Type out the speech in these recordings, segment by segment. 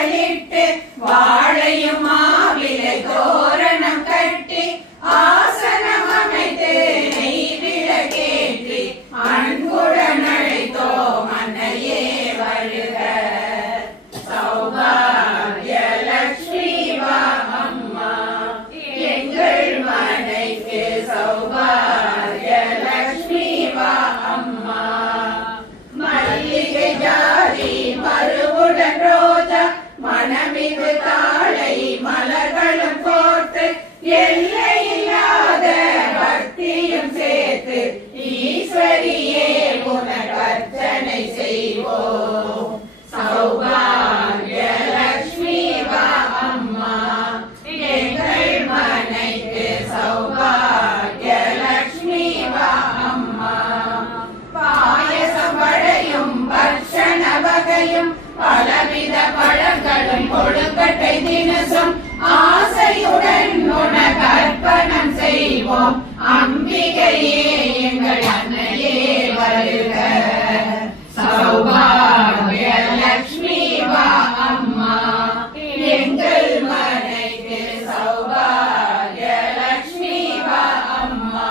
பூக்களிட்டு வாழையும் மாவிலை தோரணம் கட்டி ஆசனம் அமைத்து நெய் விளக்கேற்றி அன்புடன் அழைத்தோம் அன்னையே வருக. சௌபாகிய லட்சுமி வா அம்மா எங்கள் மனைக்கு, சௌபாகிய லட்சுமி வா அம்மா. மல்லிகை ஜாதி மறுவுடன் ரோஜா மணமிகு தாளை மலர்களும் கோர்த்து எல்லையில்லாத பக்தியும் சேர்த்து ஈஸ்வரியே உனக்கு அர்ச்சனை செய்வோம். சௌபாகிய லட்சுமி வா அம்மா எங்கள் மனைக்கு, சௌபாகிய லட்சுமி வா அம்மா. பாயசம் வடையும் பட்சண வகையும் பலவித பழங்களும் கொழுக்கட்டை தினசும் ஆசையுடன் உனக்கு அர்ப்பணம் செய்வோம். அம்பிகையே எங்கள் அன்னையே வருக. சௌபாகிய லட்சுமி வா அம்மா எங்கள் மனைக்கு, சௌபாகிய லட்சுமி வா அம்மா.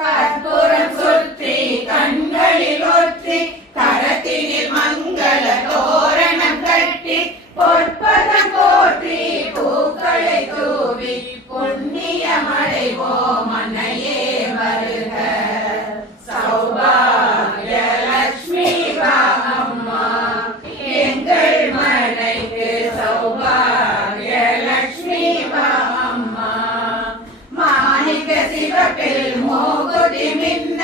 கற்பூரம் சுற்றி கண்களில் ஒற்றி கரத்தினில் மங்கள தோரணம் கட்டி பொற்பதம் போற்றி பூக்களை தூவி புண்ணியமடைவோம் அன்னையே வருக. சௌபாகிய லட்சுமி வா அம்மா எங்கள் மனைக்கு, சௌபாகிய லட்சுமி வா அம்மா. மாணிக்க சிவப்பில் மோகுதி மின்ன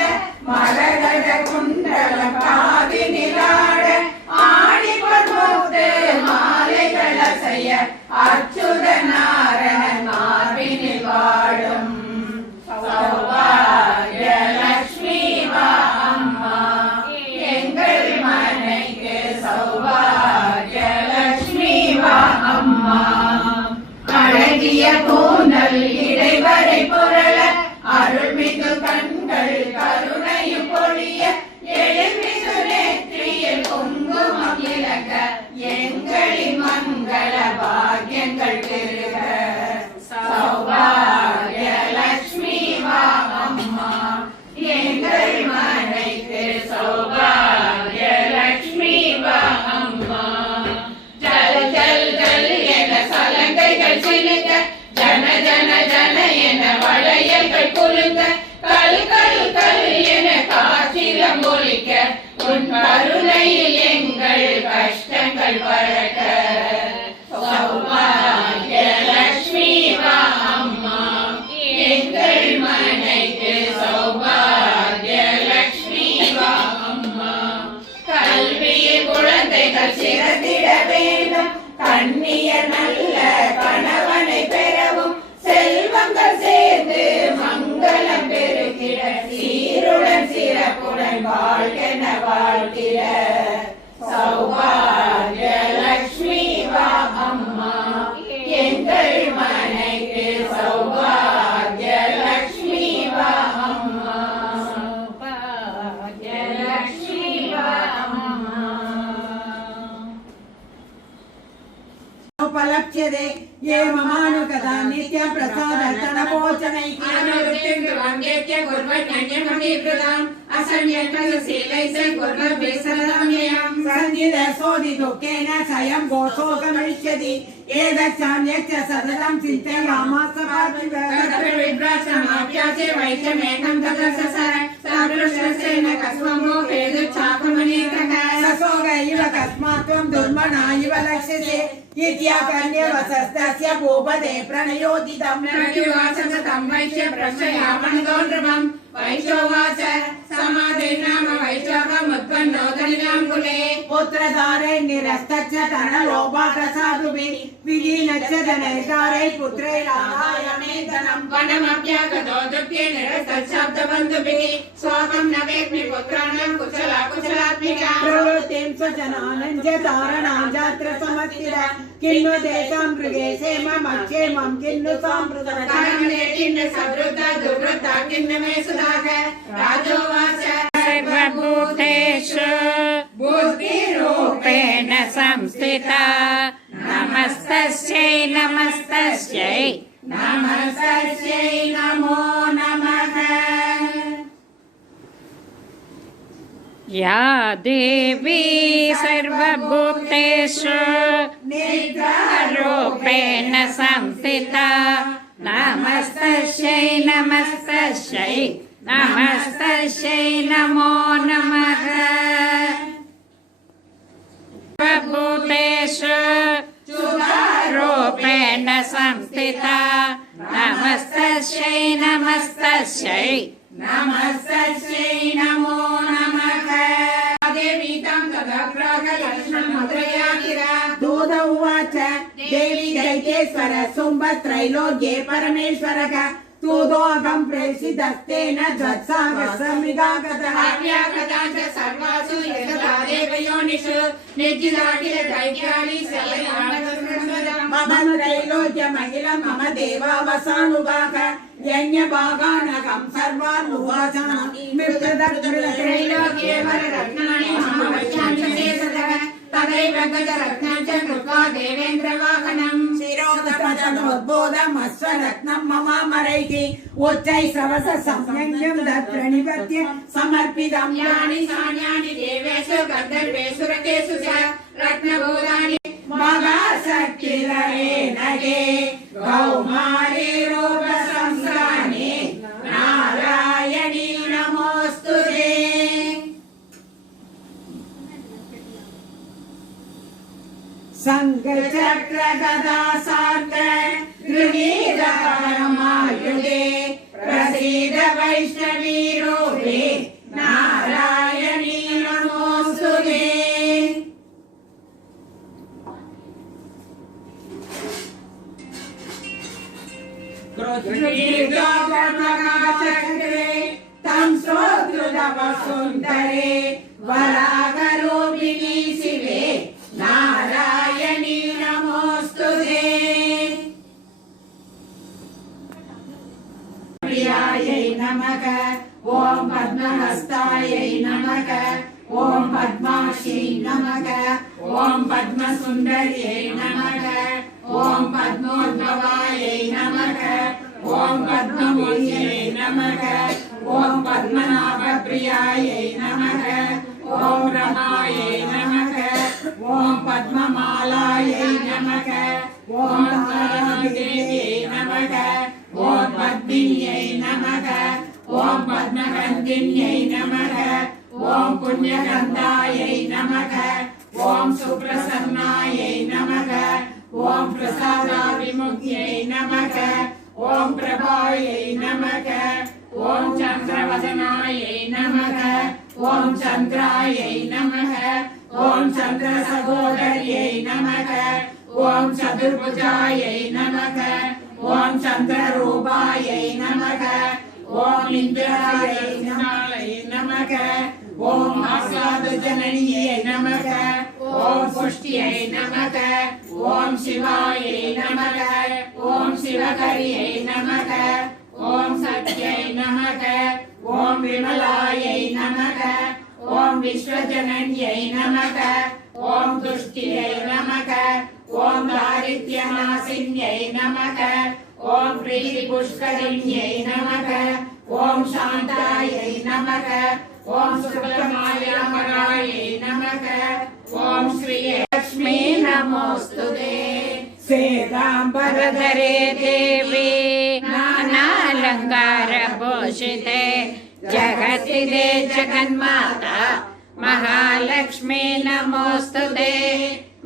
மரகத குண்டலம் காவினிலாட ஆடி பொன்முத்து மாலைகள் அசைய அச்சுத நாரணன் மார்பினில் வாழும். சௌபாகிய லட்சுமி வா அம்மா எங்கள் மனைக்கு, சௌபாகிய லட்சுமி வா அம்மா. அழகிய கூந்தல் இடைவரை புரள அருள்மிகு கண்கள் கருணையும் பொழிய எழுமிகு நெற்றியில் குங்குமம் இலங்க எங்களின் மங்கள பாக்கியங்கள் பெருக. சௌபாகிய லட்சுமி வா அம்மா எங்கள் மனைக்கு, சௌபாகிய லட்சுமி வா அம்மா. ஜல் ஜல் ஜல் என சலங்கைகள் சிலுங்க, ஜன ஜன ஜன என வளையல்கள் குலுங்க, கல் கல் கல் என காற்றிலம் ஒலிக்க உன் கருணையில் எங்கள் கஷ்டங்கள் பறக்க. சௌபாகிய லட்சுமி வா அம்மா எங்கள் மனைக்கு, சௌபாகிய லட்சுமி வா அம்மா. கல்வியில் குழந்தைகள் சிறந்திட வேண்டும், கண்ணிய நல்ல கணவனை பெறவும் செல்வங்கள் சேர்ந்து மங்களம் பெருகிட சீருடன் சிறப்புடன் வாழ்கென வாழ்கிற. சௌபாகிய லட்சுமி வா அம்மா எங்கள் மனைக்கு, சௌபாகிய லட்சுமி வா அம்மா. சௌபாகிய லட்சுமி வா அம்மா. उपलक्ष्यते ये ममानुगता नित्यं प्रसादर्तनपोचनैः अनुवृत्तिं ध्रुवङ्गेत्य कुर्वन्यन्यमभिप्रदाम् असंयन्त्रशीलैः कुर्वभिसरदाम्ययम् सञ्जिदसोदिदुःखेन स्वयं घोषोगमिष्यति एतच्छान्यच्च सततं चिन्तयामास पार्थिवविभ्रासमाप्यासे वैद्यमेकं तदससर सादृशसेन कस्वमो वेदुच्छाकमनेकः ससोग इव कस्मात् त्वं दुर्मना इव लक्ष्यसे इत्याकर्ण्यवसस्तस्य भूपदे प्रणयोदितं प्रत्युवाचतं वैश्य प्रश्नयामणो नृपं वैश्योवाच समाधिर्नाम वैश्वकमुत्पन्नो दलिलाङ्कुले पुत्रधारे निरस्तच्च धनलोभाप्रसादुभिः विलीनच्च धनैर्धारै पुत्रैरादायमेधनं वनमप्यागतो दुःखे निरस्तच्छब्दबन्धुभिः स्वाहं न वेत्मि पुत्राणां कुशलात्मिका प्रवृत्तिं स्वजनानञ्च तारणां जात्र समस्थिर किन्नु तेषां गृहे क्षेममक्षेमं किन्नु साम्प्रतं किन्नु सवृत्ता दुर्वृत्ता किन्नु मे सुधाः राजोवाच सर्वभूतेषु बुद्धिरूपेण रूपेण संस्थिता नमस्तस्यै नमस्तस्यै नमस्तस्यै नमो नमः। या देवी सर्वभूतेषु निद्रारूपेण संस्थिता नमस्तस्यै नमस्तस्यै नमस्तस्यै नमो नमः। सर्वभूतेषु रूपेण संस्थिता नमस्तस्यै नमस्तस्यै नमस्तस्यै नमो नमः। देवी तं तदग्रहलक्ष्मणं मुद्रयागिरा। दूत उवाच देवी दैत्येश्वर शुम्भत्रैलोक्ये परमेश्वरः तूदोऽहं प्रेषितस्तेन त्वत्सागरसमिदागतः। अव्याकृता च सर्वासु यथा देवयोनिषु निर्जिताखिलदैत्यानि मम त्रैलोक्यमखिलं मम देवावसानुभाग यज्ञभागानकं सर्वान् उवाचामि त्रैलोक्ये वररत्नानि मम वक्ष्यामि शेषतः। तदैव गजरत्नं च कृत्वा देवेन्द्रवाहनं शिरोधमजनोद्बोधम् अश्वरत्नं ममामरैः उच्चैः श्रवस संयज्ञं तत्प्रणिपत्य समर्पितम्। यानि सान्यानि देवेषु गन्धर्वेषु रथेषु च रत्नभूतानि महाशक्तिरये नगे कौमारी रूपसंस्थाने नारायणी नमोऽस्तुते। शङ्खचक्रगदासार्थ गृहीतपरमायुधे प्रसीद वैष्णवी रूपे नारायणी नमोऽस्तुते। चक्रे तं श्रोत्रुदवसुन्दरे वरागरूपिणी शिवे नारायणी नमोऽस्तुते। प्रियायै नमः ॐ पद्महस्तायै नमः ॐ पद्माक्षी नमः ॐ पद्मसुन्दर्यै नमः ॐ पद्मोद्भवायै नमः ॐ पद्ममूर्त्यै नमः ॐ पद्मनाभप्रियायै नमः ॐ रमायै नमः ॐ पद्ममालायै नमः ॐ तारादेव्यै नमः ॐ पद्मिन्यै नमः ॐ पद्मगन्धिन्यै नमः ॐ पुण्यगन्धायै नमः ॐ सुप्रसन्नायै नमः ॐ प्रसादाभिमुख्यै नमः ॐ प्रभायै नमः ॐ चन्द्रवदनायै नमः ॐ चन्द्रायै नमः ॐ चन्द्रसहोदर्यै नमः ॐ चतुर्भुजायै नमः ॐ चन्द्ररूपायै नमः ॐ इन्द्रायै नमः ॐ आसादजनन्यै नमः ॐ पुष्ट्यै नमः ॐ शिवायै नमः ॐ शिवकर्यै नमः ॐ सत्यै नमः ॐ विमलायै नमः ॐ विश्वजनन्यै नमः ॐ तुष्ट्यै नमः ॐ दारिद्र्यनाशिन्यै नमः ॐ प्रीतिपुष्करिण्यै नमः ॐ शान्तायै नमः ॐ शुक्लमायामरायै नमः ॐ श्रीलक्ष्मी नमोऽस्तुते। श्वेताम्बरधरे देवी नानालङ्कारभूषिते जगत्स्थिते जगन्माता महालक्ष्मी नमोऽस्तुते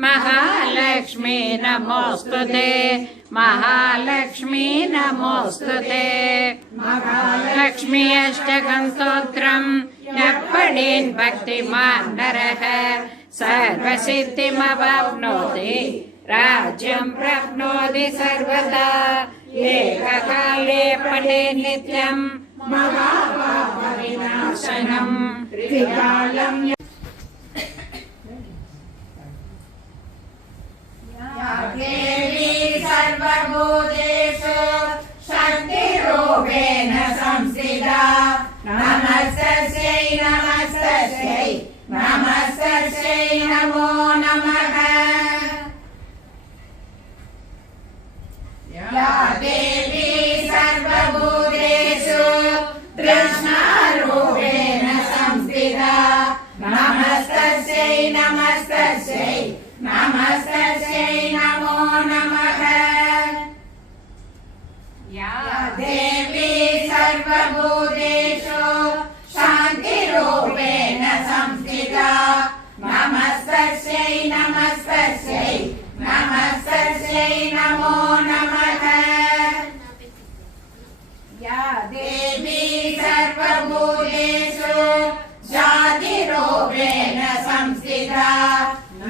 महालक्ष्मी नमोऽस्तुते महालक्ष्मी नमोऽस्तुते। महालक्ष्मी अष्टकं स्तोत्रं यः पठेन् भक्तिमान् नरः सर्वसिद्धिमवाप्नोति राज्यं प्राप्नोति सर्वदा। एककाले पठेन् नित्यं महापापविनाशनं त्रिकालं। देवी सर्वभूतेषु शक्तिरूपेण संस्थिता नमस्तस्यै नमस्तस्यै नमस्तस्यै नमो नमः या देवी सर्वभूतेषु कृष्णरूपेण संस्थिता नमस्तस्यै नमस्तस्यै नमस्तस्यै नमो नमः या देवी सर्वभूतेषु शान्तिरूपेण संस्थिता नमस्तस्यै नमस्तस्यै नमस्तस्यै नमो नमः या देवी सर्वभूतेषु जातिरूपेण संस्थिता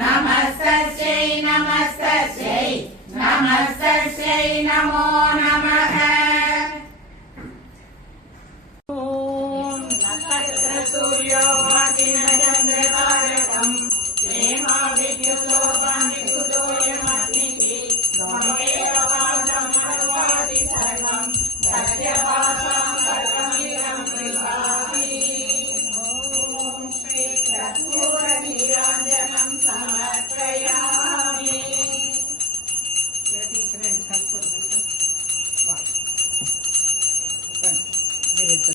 नमस्तस्यै नमस्तस्यै नमस्तस्यै नमो नमः सूर्यो चन्द्रतारकम् हेमा विद्युतो सर्वम् तस्य वासां सर्वमिदं विभाति ॐ श्री कर्पूरनीराञ्जनं समर्पयामि